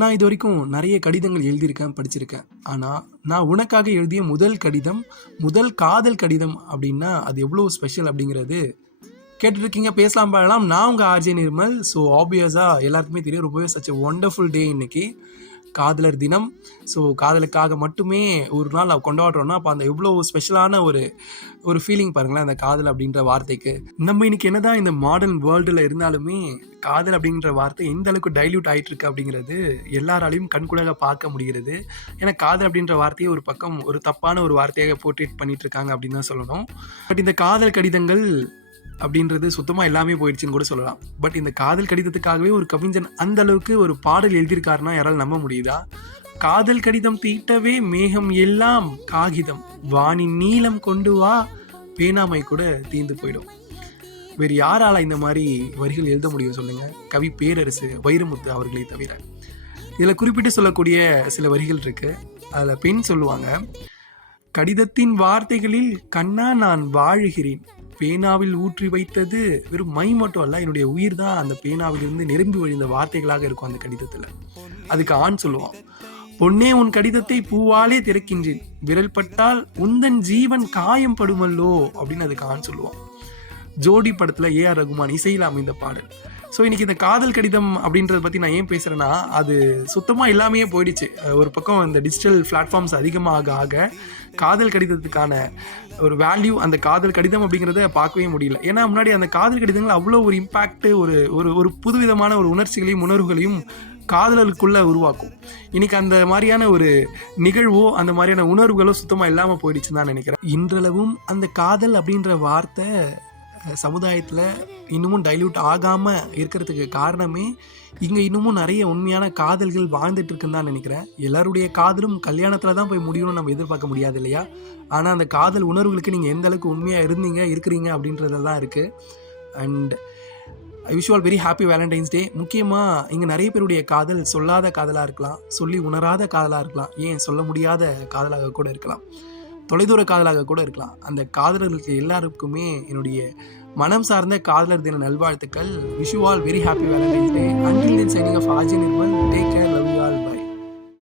நான் இது வரைக்கும் நிறைய கடிதங்கள் எழுதியிருக்கேன், படிச்சிருக்கேன். ஆனால் நான் உனக்காக எழுதிய முதல் கடிதம், முதல் காதல் கடிதம் அப்படின்னா அது எவ்வளோ ஸ்பெஷல் அப்படிங்கிறது கேட்டுருக்கீங்க. பேசலாம் பாடலாம். நான் உங்கள் ஆர்ஜே நிர்மல். ஸோ ஆப்வியஸாக எல்லாருக்குமே தெரியும், ரொம்பவே சச் ஒண்டர்ஃபுல் டே இன்னைக்கு, காதலர் தினம். ஸோ காதலுக்காக மட்டுமே ஒரு நாள் கொண்டாடுறோன்னா அப்போ அந்த எவ்வளோ ஸ்பெஷலான ஒரு ஃபீலிங் பாருங்களேன் அந்த காதல் அப்படின்ற வார்த்தைக்கு. நம்ம இன்னைக்கு என்னதான் இந்த மாடர்ன் வேர்ல்டில் இருந்தாலுமே காதல் அப்படின்ற வார்த்தை எந்த அளவுக்கு டைல்யூட் ஆகிட்டு இருக்கு அப்படிங்கிறது எல்லாராலையும் கண்கூடாக பார்க்க முடிகிறது. ஏன்னா காதல் அப்படின்ற வார்த்தையை ஒரு பக்கம் ஒரு தப்பான ஒரு வார்த்தையாக போர்ட்ரேட் பண்ணிட்டு இருக்காங்க அப்படின்னு தான் சொல்லணும். பட் இந்த காதல் கடிதங்கள் அப்படின்றது சுத்தமாக எல்லாமே போயிடுச்சுன்னு கூட சொல்லலாம். பட் இந்த காதல் கடிதத்துக்காகவே ஒரு கவிஞன் அந்த அளவுக்கு ஒரு பாடல் எழுதியிருக்காருன்னா யாரால் நம்ப முடியுதா? காதல் கடிதம் தீட்டவே மேகம் எல்லாம் காகிதம், வானின் நீளம் கொண்டு வா, பேனாமை கூட தீர்ந்து போயிடும். வேறு யாரால இந்த மாதிரி வரிகள் எழுத முடியும் சொல்லுங்க? கவி பேரரசு வைரமுத்து அவர்களை தவிர. இதில் குறிப்பிட்டு சொல்லக்கூடிய சில வரிகள் இருக்கு. அதில் பெண் சொல்லுவாங்க, கடிதத்தின் வார்த்தைகளில் கண்ணா நான் வாழுகிறேன், பேனாவில் ஊற்றி வைத்தது வெறும் மை மட்டும் அல்ல, என்னுடைய உயிர் தான் அந்த பேனாவிலிருந்து நிரம்பி வழிந்த வார்த்தைகளாக இருக்கும் அந்த கடிதத்தில். அதுக்கு ஆண் சொல்லுவான், பொன்னே உன் கடிதத்தை பூவாலே திறக்கின்றேன், விரல் பட்டால் உந்தன் ஜீவன் காயம் படுமல்லோ அப்படின்னு அதுக்கு ஆண் சொல்லுவான். ஜோடி படத்துல ஏஆர் ரகுமான் இசையில் அமைந்த பாடல். ஸோ இன்னைக்கு இந்த காதல் கடிதம் அப்படின்றத பற்றி நான் ஏன் பேசுகிறேன்னா, அது சுத்தமாக எல்லாமே போயிடுச்சு. ஒரு பக்கம் இந்த டிஜிட்டல் பிளாட்ஃபார்ம்ஸ் அதிகமாக ஆக காதல் கடிதத்துக்கான ஒரு வேல்யூ, அந்த காதல் கடிதம் அப்படிங்கிறத பார்க்கவே முடியல. ஏன்னா முன்னாடி அந்த காதல் கடிதங்கள் அவ்வளோ ஒரு இம்பேக்ட், ஒரு புதுவிதமான ஒரு உணர்ச்சிகளையும் உணர்வுகளையும் காதலருக்குள்ள உருவாக்கும். இன்னைக்கு அந்த மாதிரியான ஒரு நிகழ்வோ அந்த மாதிரியான உணர்வுகளோ சுத்தமாக இல்லாமல் போயிடுச்சுன்னு தான் நினைக்கிறேன். இன்றளவும் அந்த காதல் அப்படின்ற வார்த்தை சமுதாயத்தில் இன்னமும் டைல்யூட் ஆகாமல் இருக்கிறதுக்கு காரணமே இங்கே இன்னமும் நிறைய உண்மையான காதல்கள் வாழ்ந்துட்டு இருக்குன்னு தான் நினைக்கிறேன். எல்லாருடைய காதலும் கல்யாணத்தில் தான் போய் முடியணும்னு நம்ம எதிர்பார்க்க முடியாது இல்லையா? ஆனால் அந்த காதல் உணர்வுகளுக்கு நீங்கள் எந்த அளவுக்கு உண்மையாக இருக்கிறீங்க அப்படின்றதெல்லாம் இருக்குது. And I wish all very happy Valentine's day. முக்கியமாக இங்கே நிறைய பேருடைய காதல் சொல்லாத காதலாக இருக்கலாம், சொல்லி உணராத காதலாக இருக்கலாம், ஏன் சொல்ல முடியாத காதலாக கூட இருக்கலாம், தொலைதூர காதலாக கூட இருக்கலாம். அந்த காதலர்களுக்கு எல்லாருக்குமே என்னுடைய மனம் சார்ந்த காதலர் தின நல்வாழ்த்துக்கள். Wish you all very happy Valentine's day. Until then signing off RJ Nirmal. Take care.